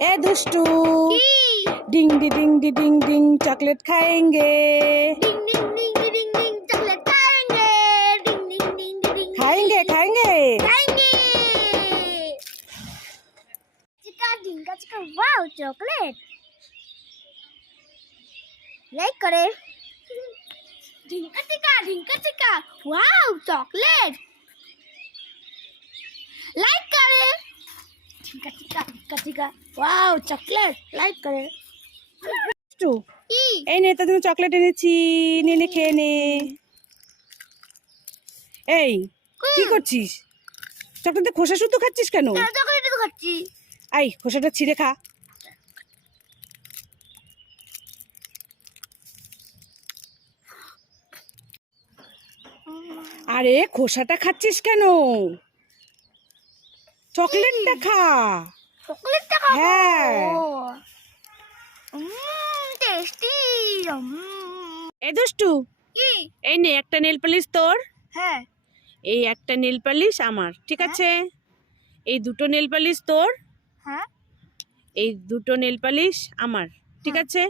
ए दुष्टू डिंग D डिंग D डिंग डिंग chocolate खाएंगे डिंग डिंग डिंग डिंग डिंग chocolate खाएंगे डिंग डिंग डिंग डिंग खाएंगे खाएंगे खाएंगे चिका डिंगा चिका वाओ चॉकलेट लाइक करे डिंगा चिका वाओ चॉकलेट लाइक करे डिंगा चिका वाओ चॉकलेट लाइक करे দুষ্টু এই নে তোর জন্য চকলেট এনেছি নে নে খেয়ে নে এই কি করছিস চকলেটের খোসা শুদ্ধ খাচ্ছিস কেন চকলেট তো খাচ্ছি আই খোসাটা ছিঁড়ে খা আরে খোসাটা খাচ্ছিস কেন চকলেটটা খা চকলেটটা খাবো হ্যাঁ টেস্টি এই দুষ্টু কি এই নে একটা নেল পালিশ তোর হ্যাঁ এই একটা নেল পালিশ আমার ঠিক আছে এই দুটো নেল পালিশ তোর হ্যাঁ এই দুটো নেল পালিশ আমার ঠিক আছে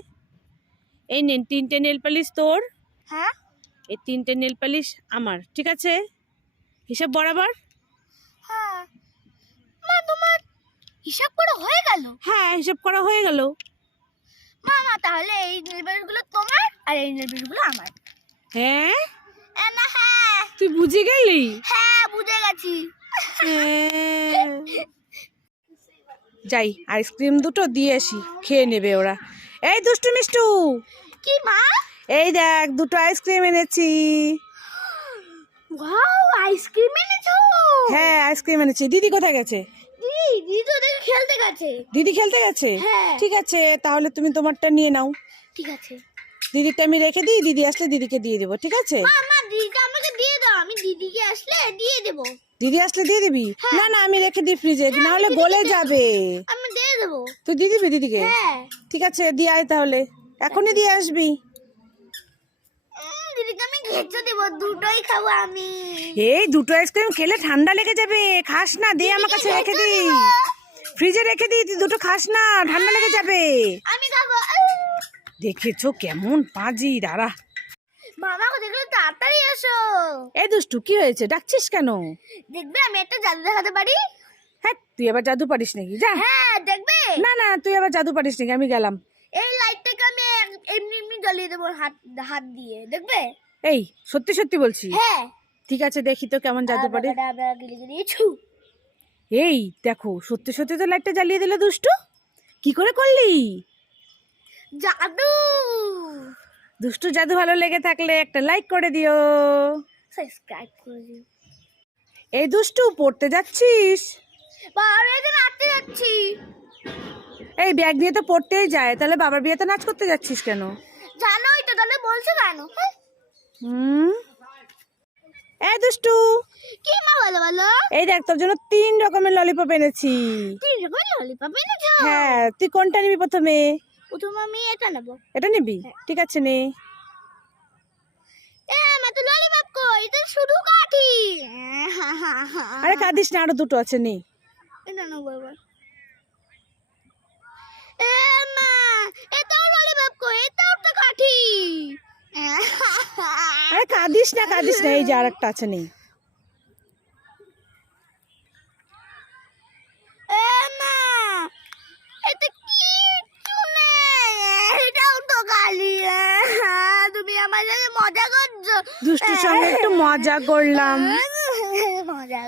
এই নে তিনটে নেল পালিশ তোর হ্যাঁ এই তিনটে নেল পালিশ আমার ঠিক আছে হিসাব বরাবর হ্যাঁ মা তোমার হিসাব করা হয়ে গেল হ্যাঁ হিসাব করা হয়ে গেল মামা তাহলে এই নেলপালিশগুলো তোমার আর এই নেলপালিশগুলো আমার হ্যাঁ না হ্যাঁ তুই বুঝে গেলি হ্যাঁ বুঝে গেছি হ্যাঁ। যাই আইসক্রিম দুটো দিয়ে আসি খেয়ে নেবে ওরা এই দুষ্টু মিষ্টু কি মা এই দেখ দুটো আইসক্রিম এনেছি ওয়াও আইসক্রিম এনেছো হ্যাঁ আইসক্রিম এনেছি দিদি কোথায় গেছে দিদি তো দেখি খেলতে গেছে দিদি খেলতে গেছে হ্যাঁ। ঠিক আছে তাহলে তুমি তোমারটা নিয়ে নাও ঠিক আছে দিদিরটা আমি রেখে দিই দিদি আসলে দিদিকে দিয়ে দেবো ঠিক আছে মা দিদিটা আমাকে দিয়ে দাও আমি দিদিকে আসলে দিয়ে দেবো দিদি আসলে দিয়ে দিবি না না আমি রেখে দিই ফ্রিজে না হলে গলে যাবে আমি দিয়ে দেবো তুই দিয়ে দিবি দিদিকে হ্যাঁ ঠিক আছে দিয়ে আয় তাহলে এখনই দিয়ে আসবি দিদিকে আমি খেতে দেবো দুটোই খাবো আমি এই দুটো আইসক্রিম খেলে ঠান্ডা লেগে যাবে খাস না দে আমার কাছে রেখে দি ফ্রিজে রেখে দি তুই দুটো খাস না ঠান্ডা লেগে যাবে আমি খাবো দেখেছো কেমন পাজি দাঁড়া মামাকে দেখলে তাড়াতাড়ি এসো এই দুষ্টু কি হয়েছে ডাকছিস কেন দেখবে আমি একটা জাদু দেখাতে পারি হ্যাঁ তুই আবার জাদু পারিস নাকি যা হ্যাঁ দেখবে না না তুই আবার জাদু পারিস নাকি আমি গেলাম এই লাইটটাকে আমি এমনি এমনি জ্বালিয়ে দেবো হাত হাত দিয়ে দেখবে এই সত্যি সত্যি বলছি হ্যাঁ ঠিক আছে দেখি তো কেমন জাদু পারে গিলি গিলি ছু এই দেখো সত্যি সত্যি তো লাইটটা জ্বালিয়ে দিলে দুষ্টু কি করে করলি জাদু দুষ্টু জাদু ভালো লেগে থাকলে একটা লাইক করে দিও সাবস্ক্রাইব করে দিও এই দুষ্টু পড়তে যাচ্ছিস বাবার বাড়িতে নাচতে যাচ্ছি এই ব্যাগ নিয়ে তো পড়তেই যায় তাহলে বাবার বিয়েতে নাচ করতে যাচ্ছিস কেন জানোই তো তাহলে বলছো কেন হুম এই দুষ্টু কি মা বলো বলো এই দেখ তোর জন্য 3 রকমের ললিপপ এনেছি 3 রকমের ললিপপ এনেছো হ্যাঁ তুই কোনটা নিবি প্রথমে প্রথমে আমি এটা নেবো এটা নিবি ঠিক আছে নে মা তো ললিপপ কই এটা শুধু কাঠি আরে কাঁদিস না আরো দুটো আছে নে এটা নেবো এবার মা এটাও ললিপপ কই এটাও তো কাঠি আরে কাঁদিস না এই যে আরেকটা আছে নে মা এটা কি চুনে এটাও তো কালি তুমি আমার সাথে মজা করছো দুষ্টুর সঙ্গে একটু মজা করলাম মজা